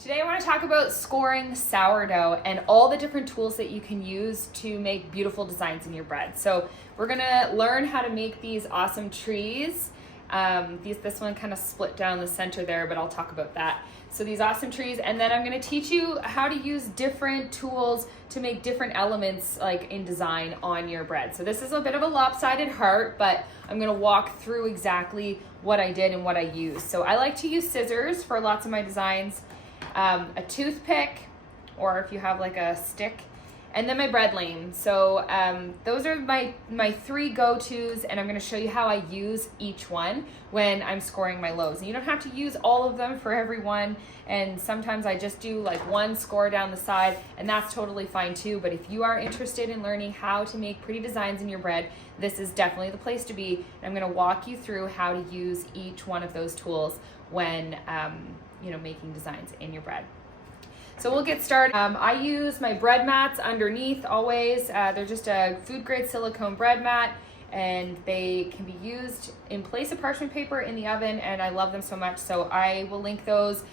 Today I want to talk about scoring sourdough and all the different tools that you can use to make beautiful designs in your bread. So we're going to learn how to make these awesome trees. This one kind of split down the center there, but I'll talk about that. So these awesome trees, and then I'm going to teach you how to use different tools to make different elements like in design on your bread. So this is a bit of a lopsided heart, but I'm going to walk through exactly what I did and what I used. So I like to use scissors for lots of my designs. A toothpick, or if you have like a stick, and then my bread lane. So those are my three go-tos, and I'm going to show you how I use each one when I'm scoring my loaves. And you don't have to use all of them for every one, and sometimes I just do like one score down the side, and that's totally fine too. But if you are interested in learning how to make pretty designs in your bread, this is definitely the place to be. And I'm going to walk you through how to use each one of those tools when making designs in your bread. So we'll get started. I use my bread mats underneath always. They're just a food grade silicone bread mat, and they can be used in place of parchment paper in the oven, and I love them so much. So I will link those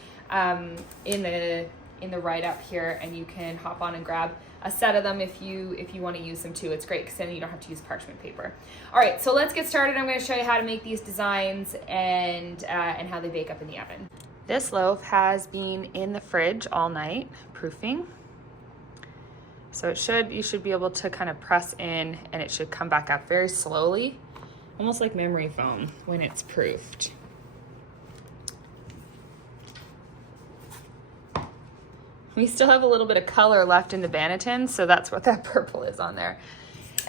in the write up here, and you can hop on and grab a set of them if you want to use them too. It's great because then you don't have to use parchment paper. All right, so let's get started. I'm going to show you how to make these designs and how they bake up in the oven. This loaf has been in the fridge all night, proofing. So you should be able to kind of press in, and it should come back up very slowly, almost like memory foam when it's proofed. We still have a little bit of color left in the Banneton, so that's what that purple is on there.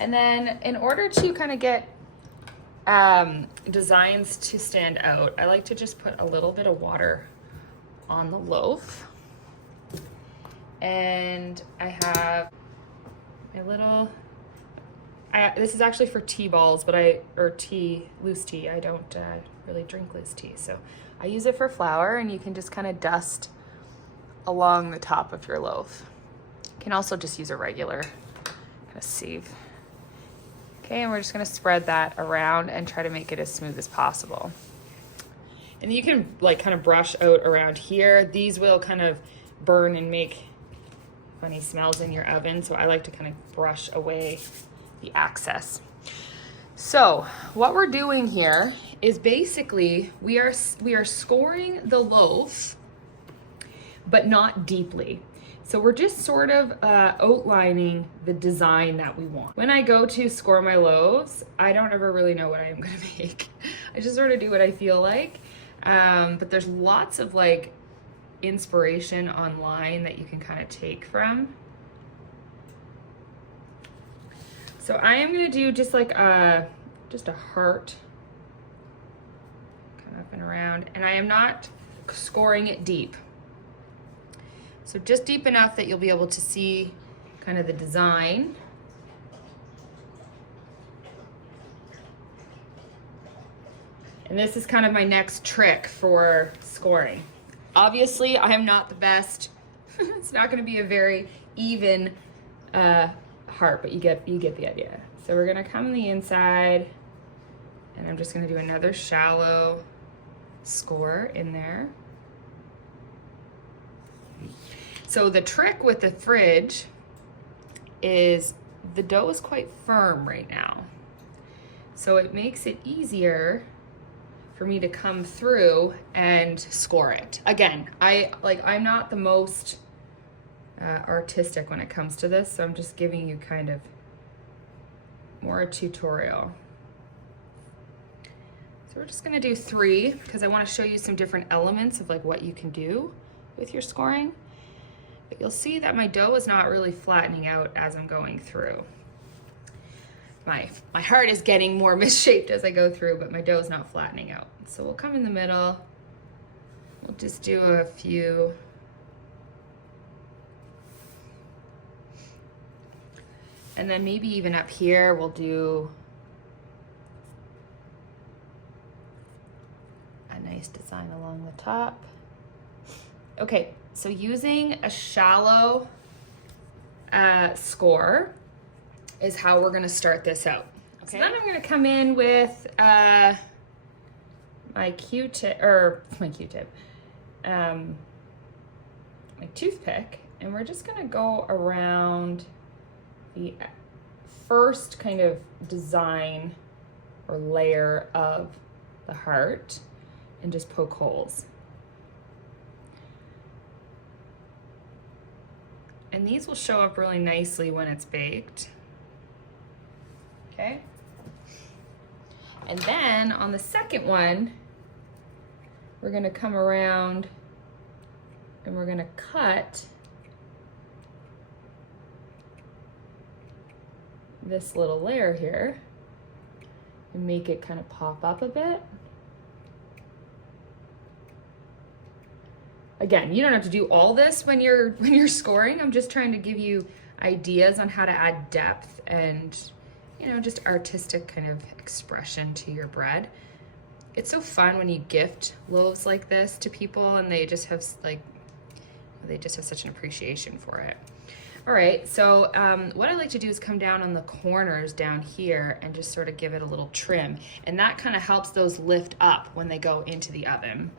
And then in order to kind of get designs to stand out, I like to just put a little bit of water on the loaf. And I have a little, this is actually for tea balls, loose tea. I don't really drink loose tea. So I use it for flour, and you can just kind of dust along the top of your loaf. You can also just use a regular kind of sieve. Okay, and we're just gonna spread that around and try to make it as smooth as possible. And you can like kind of brush out around here. These will kind of burn and make funny smells in your oven, so I like to kind of brush away the excess. So what we're doing here is basically we are scoring the loaf, but not deeply. So we're just sort of outlining the design that we want. When I go to score my loaves, I don't ever really know what I am gonna make. I just sort of do what I feel like. But there's lots of like inspiration online that you can kind of take from. So I am gonna do just like a heart, kind of up and around, and I am not scoring it deep. So just deep enough that you'll be able to see kind of the design. And this is kind of my next trick for scoring. Obviously, I am not the best. It's not gonna be a very even heart, but you get the idea. So we're gonna come on the inside, and I'm just gonna do another shallow score in there. So the trick with the fridge is the dough is quite firm right now. So it makes it easier for me to come through and score it. Again, I'm not the most artistic when it comes to this, so I'm just giving you kind of more a tutorial. So we're just gonna do 3 because I wanna show you some different elements of like what you can do with your scoring. But you'll see that my dough is not really flattening out as I'm going through. My heart is getting more misshaped as I go through, but my dough is not flattening out. So we'll come in the middle. We'll just do a few. And then maybe even up here, we'll do a nice design along the top. Okay, so using a shallow score is how we're gonna start this out. Okay. So then I'm gonna come in with my Q-tip, my toothpick, and we're just gonna go around the first kind of design or layer of the heart and just poke holes. And these will show up really nicely when it's baked. Okay. And then on the second one, we're gonna come around and we're gonna cut this little layer here and make it kind of pop up a bit. Again, you don't have to do all this when you're scoring. I'm just trying to give you ideas on how to add depth and, you know, just artistic kind of expression to your bread. It's so fun when you gift loaves like this to people and they just have such an appreciation for it. All right, so what I like to do is come down on the corners down here and just sort of give it a little trim. And that kind of helps those lift up when they go into the oven.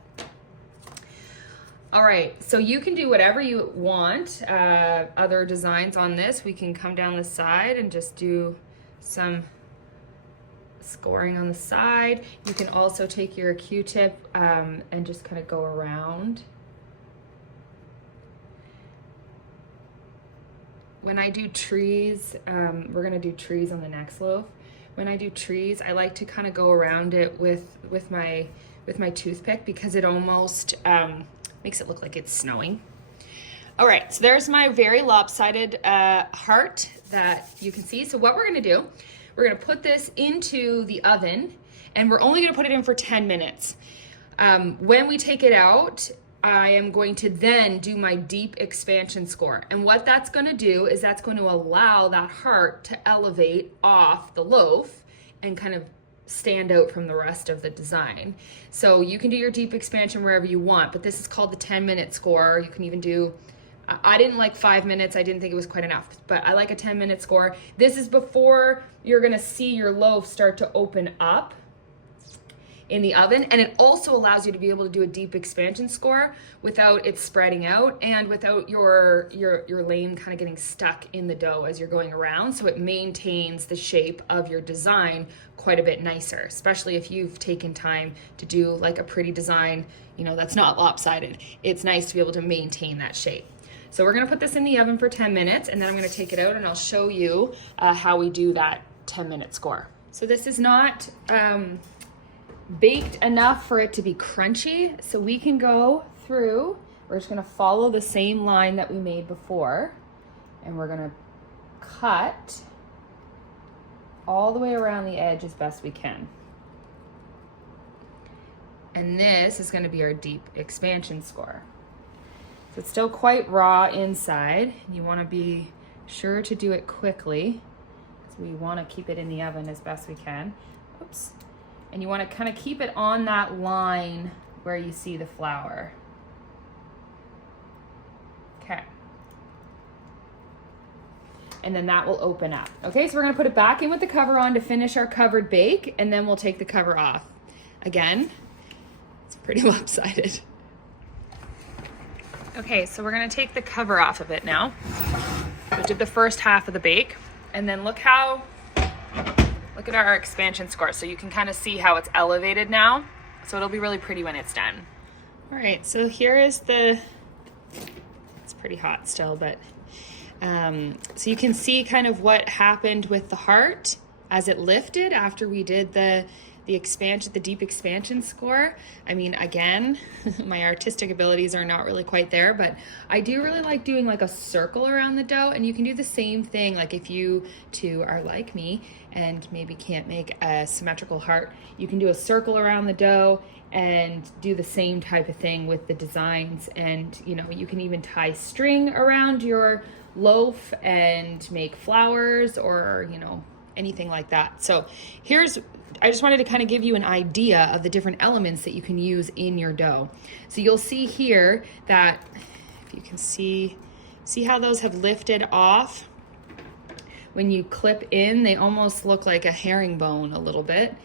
All right, so you can do whatever you want. Other designs on this, we can come down the side and just do some scoring on the side. You can also take your Q-tip and just kind of go around. When I do trees, we're gonna do trees on the next loaf. When I do trees, I like to kind of go around it with my toothpick because it almost makes it look like it's snowing. All right, so there's my very lopsided heart that you can see. So what we're gonna do, we're gonna put this into the oven and we're only gonna put it in for 10 minutes. When we take it out, I am going to then do my deep expansion score. And what that's gonna do is that's going to allow that heart to elevate off the loaf and kind of stand out from the rest of the design. So you can do your deep expansion wherever you want, but this is called the 10-minute score. You can even do, I didn't like 5 minutes. I didn't think it was quite enough, but I like a 10-minute score. This is before you're gonna see your loaf start to open up in the oven, and it also allows you to be able to do a deep expansion score without it spreading out and without your lane kind of getting stuck in the dough as you're going around. So it maintains the shape of your design quite a bit nicer, especially if you've taken time to do like a pretty design, you know, that's not lopsided. It's nice to be able to maintain that shape. So we're gonna put this in the oven for 10 minutes and then I'm gonna take it out and I'll show you how we do that 10-minute score. So this is not baked enough for it to be crunchy, so we can go through, we're just gonna follow the same line that we made before and we're gonna cut all the way around the edge as best we can. And this is gonna be our deep expansion score. So it's still quite raw inside. You wanna be sure to do it quickly because we wanna keep it in the oven as best we can. Oops. And you want to kind of keep it on that line where you see the flour. Okay. And then that will open up. Okay, so we're going to put it back in with the cover on to finish our covered bake, and then we'll take the cover off. Again, it's pretty lopsided. Okay, so we're going to take the cover off of it now. We did the first half of the bake, and then look at our expansion score. So you can kind of see how it's elevated now. So it'll be really pretty when it's done. All right, so here is it's pretty hot still, but so you can see kind of what happened with the heart as it lifted after we did the deep expansion score. I mean, again, my artistic abilities are not really quite there, but I do really like doing like a circle around the dough, and you can do the same thing. Like if you two are like me and maybe can't make a symmetrical heart, you can do a circle around the dough and do the same type of thing with the designs. And you know, you can even tie string around your loaf and make flowers or, you know, anything like that. So I just wanted to kind of give you an idea of the different elements that you can use in your dough. So you'll see here that, if you can see how those have lifted off. When you clip in, they almost look like a herringbone a little bit.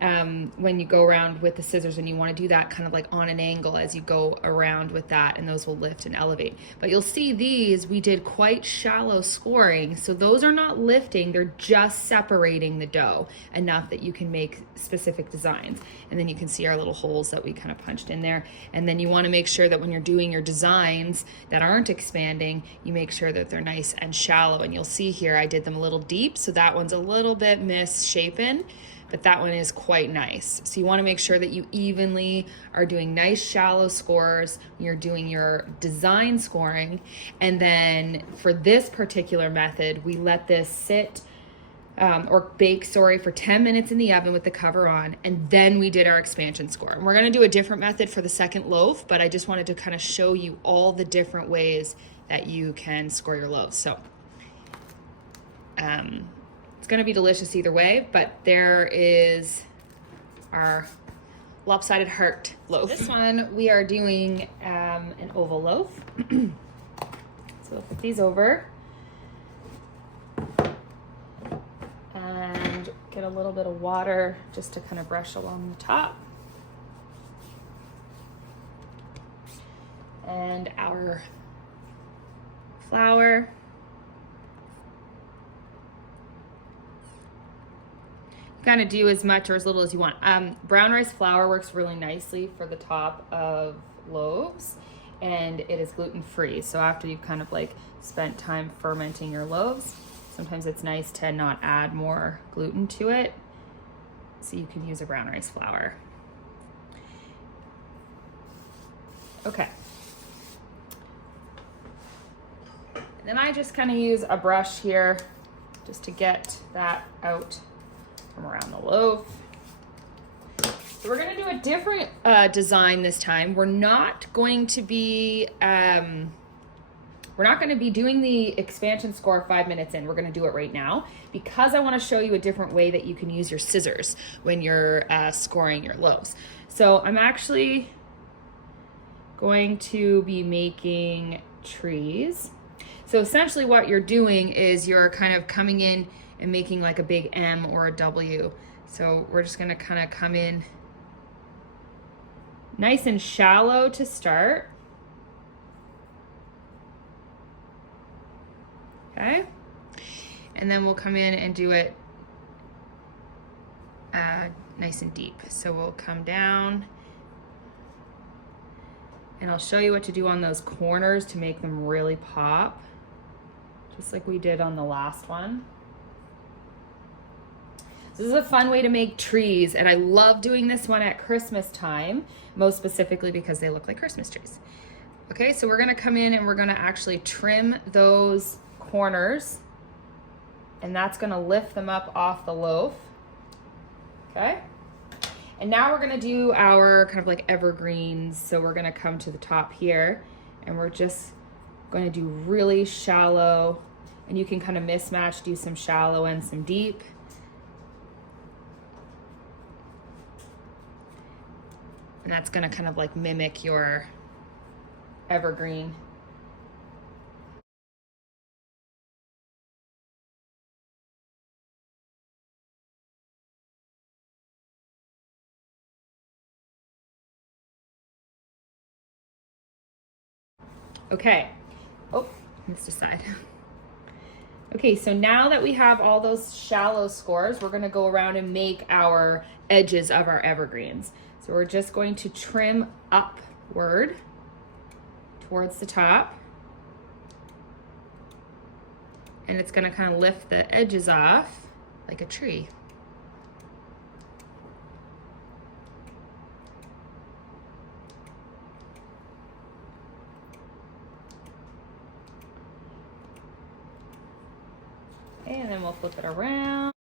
when you go around with the scissors, and you want to do that kind of like on an angle as you go around with that, and those will lift and elevate. But you'll see these, we did quite shallow scoring, so those are not lifting, they're just separating the dough enough that you can make specific designs. And then you can see our little holes that we kind of punched in there. And then you want to make sure that when you're doing your designs that aren't expanding, you make sure that they're nice and shallow. And you'll see here I did them a little deep, so that one's a little bit misshapen, but that one is quite nice. So you want to make sure that you evenly are doing nice shallow scores when you're doing your design scoring. And then for this particular method, we let this sit or bake, sorry, for 10 minutes in the oven with the cover on, and then we did our expansion score. And we're gonna do a different method for the second loaf, but I just wanted to kind of show you all the different ways that you can score your loaves. So it's gonna be delicious either way, but there is our lopsided heart loaf. This one, we are doing an oval loaf. So we'll put these over. And get a little bit of water just to kind of brush along the top. And our flour. You kind of do as much or as little as you want. Brown rice flour works really nicely for the top of loaves, and it is gluten-free. So after you've kind of like spent time fermenting your loaves, sometimes it's nice to not add more gluten to it, so you can use a brown rice flour. Okay. And then I just kind of use a brush here just to get that out from around the loaf. So we're gonna do a different design this time. We're not going to be doing the expansion score 5 minutes in. We're gonna do it right now because I wanna show you a different way that you can use your scissors when you're scoring your loaves. So I'm actually going to be making trees. So essentially what you're doing is you're kind of coming in and making like a big M or a W. So we're just gonna kind of come in nice and shallow to start. Okay, and then we'll come in and do it nice and deep. So we'll come down, and I'll show you what to do on those corners to make them really pop, just like we did on the last one. This is a fun way to make trees, and I love doing this one at Christmas time, most specifically because they look like Christmas trees. Okay, so we're gonna come in and we're gonna actually trim those corners, and that's gonna lift them up off the loaf. Okay, and now we're gonna do our kind of like evergreens. So we're gonna come to the top here, and we're just gonna do really shallow, and you can kind of mismatch, do some shallow and some deep. And that's gonna kind of like mimic your evergreen. Okay, oh, missed a side. Okay, so now that we have all those shallow scores, we're gonna go around and make our edges of our evergreens. So we're just going to trim upward towards the top. And it's gonna kind of lift the edges off like a tree. Okay, and then we'll flip it around.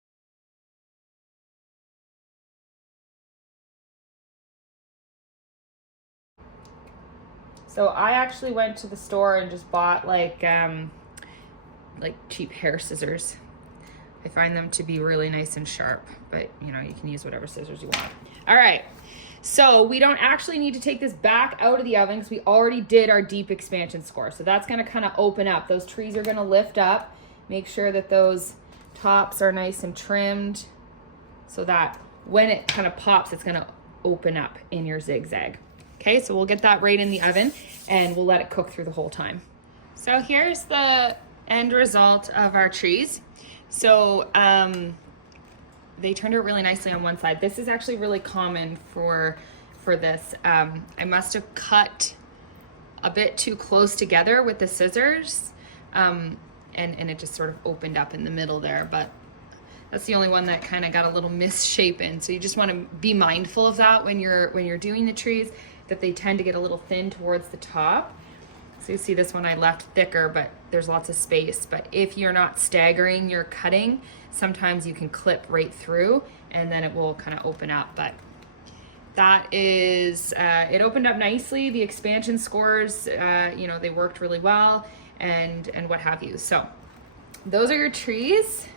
So I actually went to the store and just bought like cheap hair scissors. I find them to be really nice and sharp, but you know, you can use whatever scissors you want. All right, so we don't actually need to take this back out of the oven because we already did our deep expansion score. So that's gonna kind of open up. Those trees are gonna lift up. Make sure that those tops are nice and trimmed so that when it kind of pops, it's gonna open up in your zigzag. Okay, so we'll get that right in the oven and we'll let it cook through the whole time. So here's the end result of our trees. So they turned out really nicely on one side. This is actually really common for this. I must have cut a bit too close together with the scissors, and it just sort of opened up in the middle there, but that's the only one that kind of got a little misshapen. So you just want to be mindful of that when you're doing the trees, that they tend to get a little thin towards the top. So you see this one I left thicker, but there's lots of space. But if you're not staggering your cutting, sometimes you can clip right through and then it will kind of open up. But that is, it opened up nicely. The expansion scores, you know, they worked really well and what have you. So those are your trees.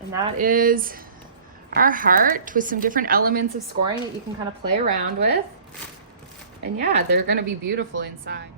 And that is our heart with some different elements of scoring that you can kind of play around with. And yeah, they're gonna be beautiful inside.